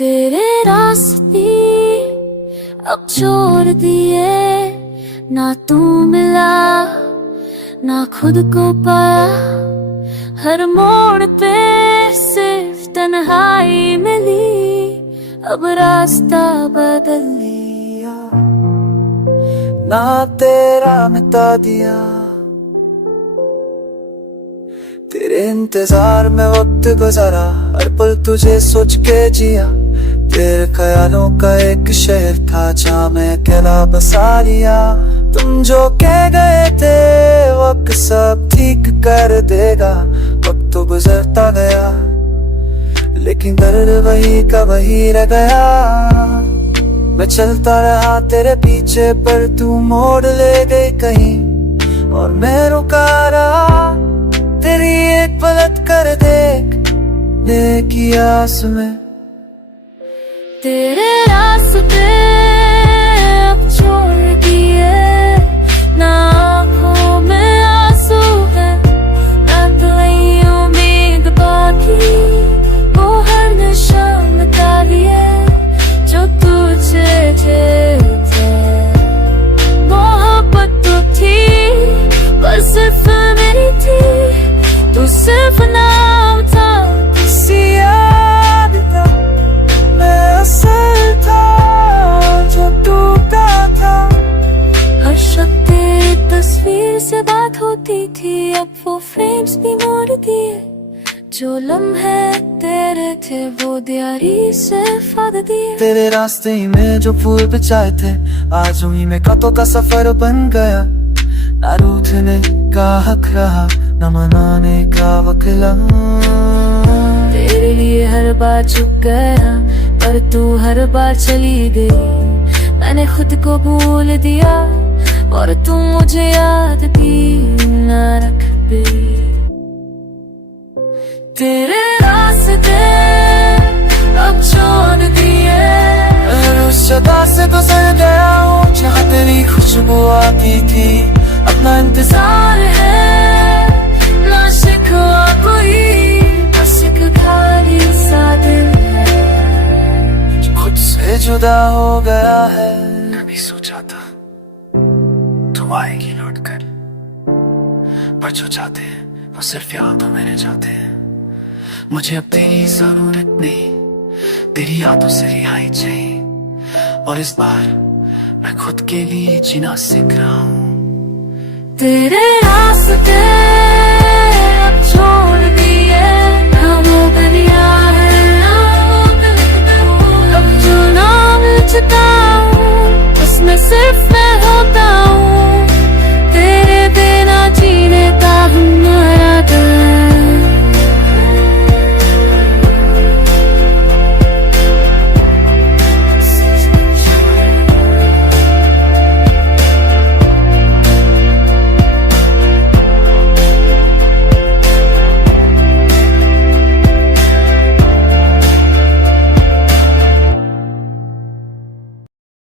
तेरे रास्ते अब छोड़ दिए, ना तू मिला ना खुद को पाया। हर मोड़ पे सिर्फ तन्हाई मिली, अब रास्ता बदल लिया। ना तेरा मिटा दिया, तेरे इंतजार में वक्त गुजारा, हर पल तुझे सोच के जिया। तेरे ख्यालों का एक शहर था जहाँ मैं अकेला बसा लिया। तुम जो कह गए थे वक्त सब ठीक कर देगा, वक्त तो गुजरता गया लेकिन दर्द वही का वही रह गया। मैं चलता रहा तेरे पीछे पर तू मोड़ ले गई कहीं, और मैं रुका रहा तेरी एक पलट कर देखने की आस में। तेरे रास्ते अब छोड़ दिए, ना आँखों में आंसू है, ना कोई उम्मीद बाकी। वो हर नशा मिटा लिए जो तुझे थे। मोहब्बत तो थी पर सिर्फ मेरी थी, तू सिर्फ नाम था किसी याद का। मैं असल था जो टूटा था। हर शब तेरी तस्वीर से बात होती थी, अब वो फ्रेम्स भी मोड़ दिए। जो लम्हे तेरे थे वो दियारी से फाड़ दिए। तेरे रास्ते में जो फूल बिछाए थे आज उन्हीं में कतों का सफर बन गया। ना रूठने का हक रहा, ना मनाने का वकला। तेरे लिए हर बार झुक गया पर तू हर बार चली गई। मैंने खुद को भूल दिया और तू मुझे याद भी ना रख पाई। तेरे रास्ते अब छोड़ दिए, उस जगह से गुजर गया हूँ जहाँ तेरी खुशबू आती थी। अपना इंतजार है ना शिकवा कोई, बस एक खाली सा दिल है जो खुद से जुदा हो गया है। कभी सोचा था तुम आएगी लौट कर, पर जो चाहते हैं वो सिर्फ यादों में रह जाते हैं। मुझे अब तेरी जरूरत नहीं, तेरी यादों से रिहाई चाहिए। और इस बार मैं खुद के लिए जीना सीख रहा हूँ। तेरे रास्ते